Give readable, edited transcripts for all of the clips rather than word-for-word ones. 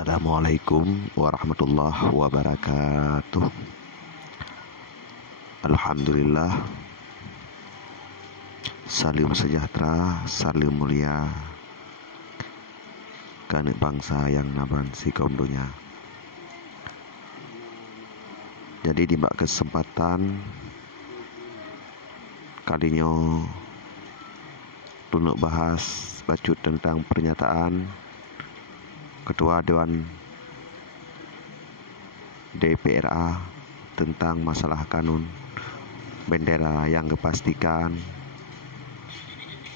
Assalamualaikum warahmatullahi wabarakatuh. Alhamdulillah, salim sejahtera, salim mulia kanek bangsa yang naban si kaum dunia. Jadi di bak kesempatan kalinya tunuk bahas bacut tentang pernyataan Ketua Dewan DPRA tentang masalah kanun bendera yang dipastikan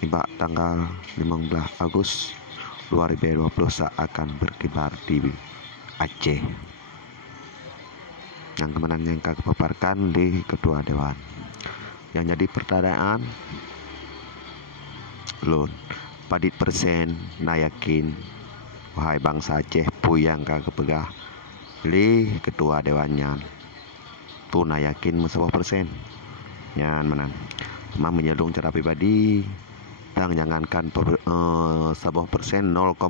ibak tanggal 15 Agustus 2020 akan berkibar di Aceh. Yang kemenangan yang kepaparkan di Ketua Dewan. Yang jadi pertanyaan, lon padit persen na yakin wahai bangsa Aceh puyang ka kepegah li Ketua Dewannya tu na yakin mesabah persen nyan menan cuma menyelung cara pribadi tang jangankan sabah persen 0,5%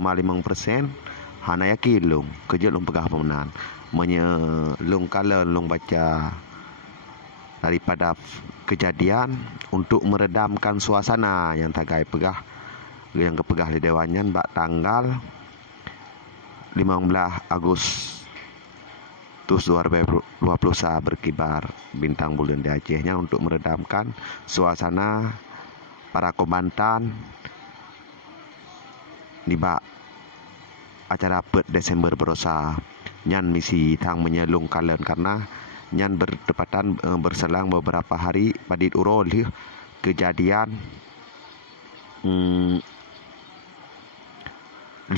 hana yakin lung kerja lung pegah pemenan menyelung kala lung baca daripada kejadian untuk meredamkan suasana yang tagai pegah yang kepegah di Dewannya bak tanggal 15 Agustus 2020 berkibar bintang bulan di Acehnya untuk meredamkan suasana para komandan di bak acara Desember berosa nyan misi tang menyelung kalen karena nyan bertepatan berselang beberapa hari padit urol kejadian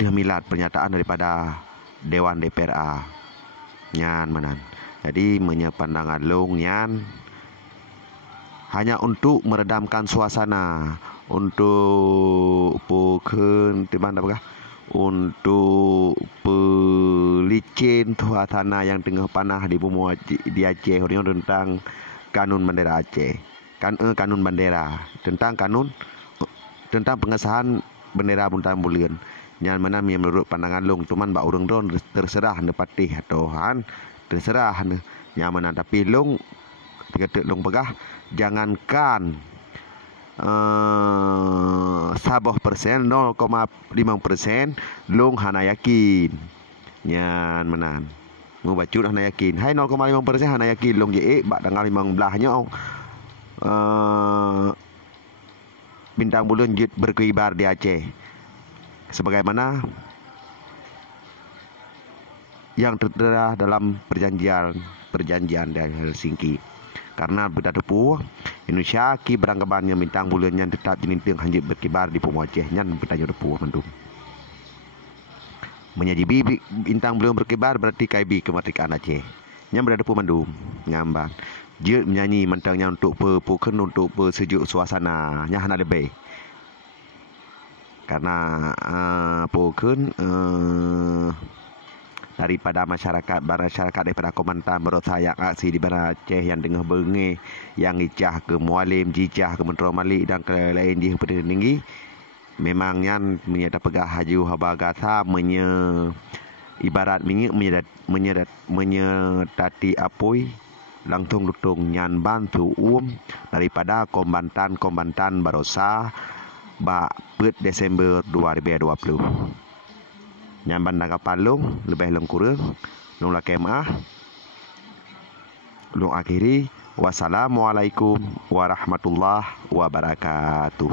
milad pernyataan daripada Dewan DPRA nyan menan. Jadi pandangan long nyan hanya untuk meredamkan suasana, untuk pukul tiban apakah untuk pelicin suasana yang tengah panah di bumi di Aceh tentang kanun bendera Aceh. Kanun bendera tentang pengesahan bendera buntang bulian. Yang mana menurut pandangan long cuman bak urang don terserah ne patih atau han terserah ne yang mana tapi long ketika long pegah jangankan sabah persen 0,5% long hana yakin yang menan mu bacut hana yakin hai 0,5% hana yakin long je bak tanggal 15 nya bintang bulan jut berkibar di Aceh sebagaimana yang tertera dalam perjanjian dari Helsinki. Karena beda depu Indonesia ki beranggapannya bintang bulannya tetap jenintang hanjit berkibar di Pulau Aceh nyan bertanya depu mendung. Menyajibi bintang bulan berkibar berarti kaibi kemerdekaan Aceh. Nyan berada depu mendung nyamban. Dia menyanyi mentangnya untuk pukul untuk sejuk suasana nya hana lebih. Karena pukul daripada masyarakat daripada komandan berosayak aksi di Barat Aceh yang tengah bengi yang ijah ke mualim jijah ke menteri malik dan ke lain di Perdana Tinggi memangnya menyata pegah haju habagasa ibarat menyedati apui langsung lutung nyan bantu daripada komandan barosa bak Desember 2020 nyamban tanggapan long lebih kurang long la kemah long akhiri wassalamualaikum warahmatullahi wabarakatuh.